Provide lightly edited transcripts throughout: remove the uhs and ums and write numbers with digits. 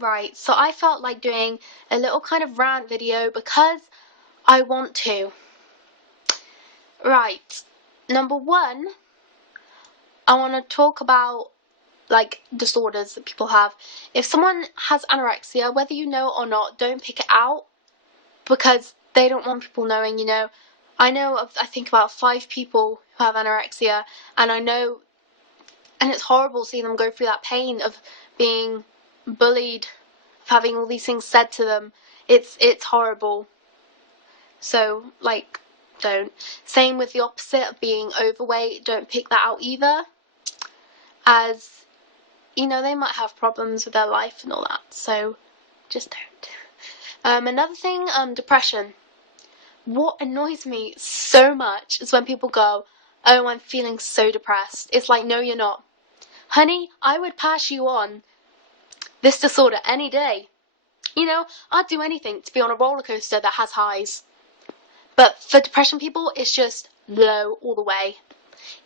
Right, so I felt like doing a little kind of rant video because I want to. Right, number one, I want to talk about like disorders that people have. If someone has anorexia, whether you know or not, don't pick it out because they don't want people knowing, you know. I know of, I think about 5 people who have anorexia, and I know, and it's horrible seeing them go through that pain of being bullied, of having all these things said to them. It's horrible. So, like, don't. Same with the opposite of being overweight, don't pick that out either, as, you know, they might have problems with their life and all that, so just don't. Another thing, depression. What annoys me so much is when people go, oh, I'm feeling so depressed. It's like, no, you're not. Honey, I would pass you on this disorder any day. You know, I'd do anything to be on a roller coaster that has highs. But for depression people, it's just low all the way.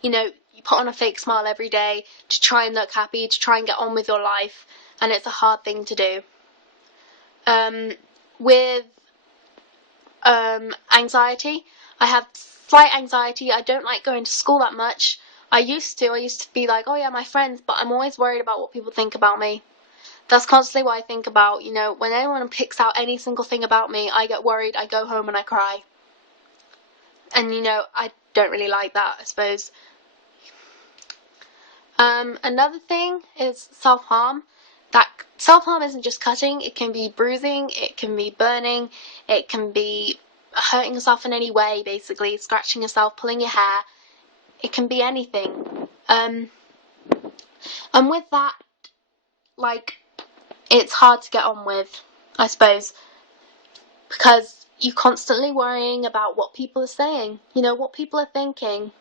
You know, you put on a fake smile every day to try and look happy, to try and get on with your life, and it's a hard thing to do. With anxiety, I have slight anxiety. I don't like going to school that much. I used to be like, oh yeah, my friends, but I'm always worried about what people think about me. That's constantly what I think about, you know, when anyone picks out any single thing about me, I get worried, I go home and I cry. And, you know, I don't really like that, I suppose. Another thing is self-harm. That self-harm isn't just cutting, it can be bruising, it can be burning, it can be hurting yourself in any way, basically, scratching yourself, pulling your hair. It can be anything. And with that, like, it's hard to get on with, I suppose, because you're constantly worrying about what people are saying, you know, what people are thinking.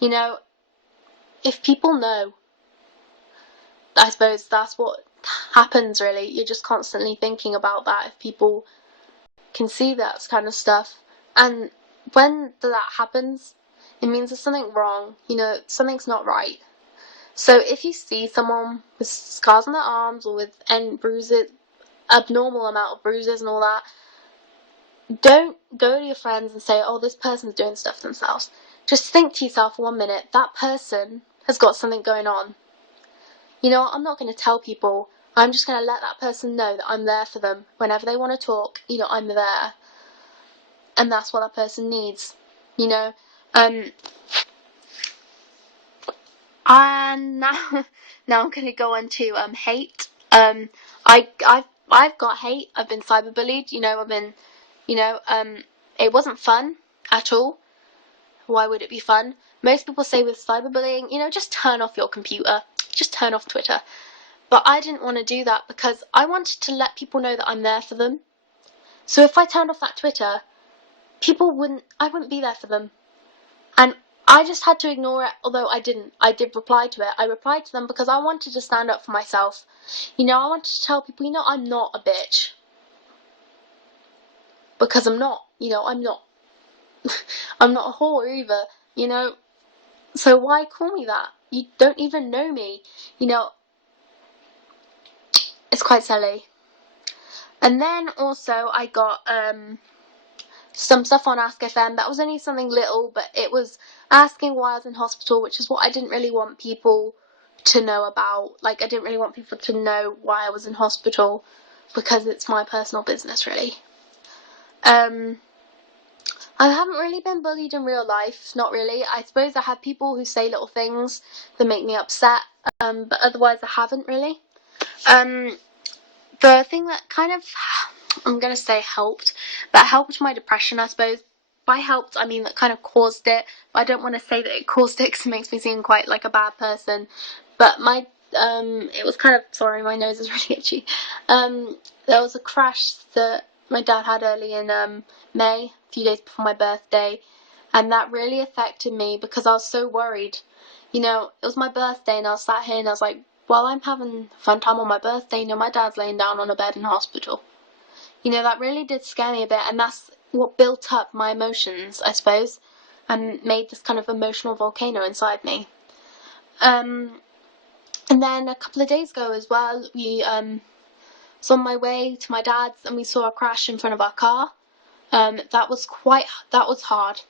You know, if people know, I suppose that's what happens, really. You're just constantly thinking about that, if people can see that kind of stuff. And when that happens, it means there's something wrong, you know, something's not right. So if you see someone with scars on their arms or with bruises, abnormal amount of bruises and all that, don't go to your friends and say, oh, this person's doing stuff themselves. Just think to yourself for 1 minute, that person has got something going on. You know, I'm not going to tell people, I'm just going to let that person know that I'm there for them. Whenever they want to talk, you know, I'm there. And that's what that person needs, you know. And now I'm going to go on to hate. I've got hate. I've been cyberbullied. You know, it wasn't fun at all. Why would it be fun? Most people say with cyberbullying, you know, just turn off your computer. Just turn off Twitter. But I didn't want to do that because I wanted to let people know that I'm there for them. So if I turned off that Twitter, I wouldn't be there for them. And I just had to ignore it, although I didn't. I did reply to it. I replied to them because I wanted to stand up for myself. You know, I wanted to tell people, you know, I'm not a bitch. Because I'm not. You know, I'm not. I'm not a whore either, you know. So why call me that? You don't even know me. You know, it's quite silly. And then also I got some stuff on Ask FM. That was only something little, but it was asking why I was in hospital, which is what I didn't really want people to know about. Like, I didn't really want people to know why I was in hospital, because it's my personal business, really. I haven't really been bullied in real life, not really. I suppose I have people who say little things that make me upset, but otherwise I haven't really. The thing that kind of, I'm going to say helped, but helped my depression, I suppose. By helped, I mean that kind of caused it. But I don't want to say that it caused it because it makes me seem quite like a bad person. But it was kind of, sorry, my nose is really itchy. There was a crash that my dad had early in May, a few days before my birthday. And that really affected me because I was so worried. You know, it was my birthday and I was sat here and I was like, well, I'm having a fun time on my birthday. You know, my dad's laying down on a bed in hospital. You know, that really did scare me a bit, and that's what built up my emotions, I suppose, and made this kind of emotional volcano inside me. And then a couple of days ago as well, we was on my way to my dad's and we saw a crash in front of our car. That was hard.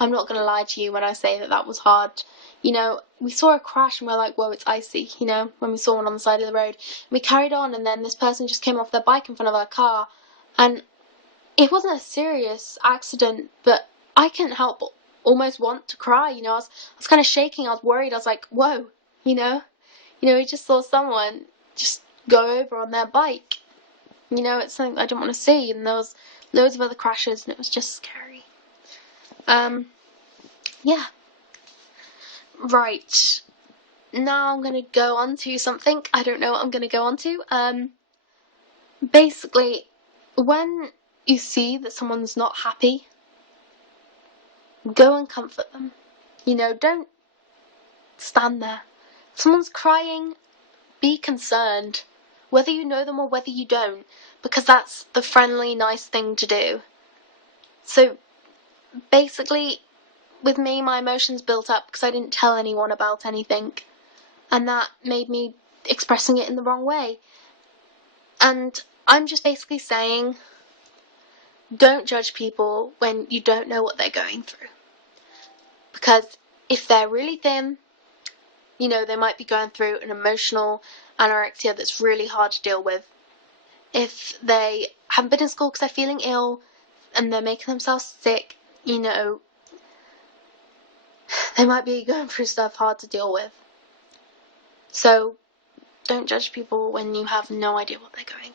I'm not going to lie to you when I say that was hard. You know, we saw a crash and we're like, whoa, it's icy, you know, when we saw one on the side of the road. We carried on, and then this person just came off their bike in front of our car, and it wasn't a serious accident, but I couldn't help but almost want to cry, you know. I was kind of shaking, I was worried, I was like, whoa, you know, we just saw someone just go over on their bike. You know, it's something I didn't want to see, and there was loads of other crashes, and it was just scary. Yeah. Right. Now I'm going to go on to something. I don't know what I'm going to go on to. Basically, when you see that someone's not happy, go and comfort them. You know, don't stand there. If someone's crying, be concerned, whether you know them or whether you don't, because that's the friendly, nice thing to do. So, basically, with me, my emotions built up because I didn't tell anyone about anything, and that made me expressing it in the wrong way. And I'm just basically saying, don't judge people when you don't know what they're going through. Because if they're really thin, you know, they might be going through an emotional anorexia that's really hard to deal with. If they haven't been in school because they're feeling ill and they're making themselves sick, you know, they might be going through stuff hard to deal with. So, don't judge people when you have no idea what they're going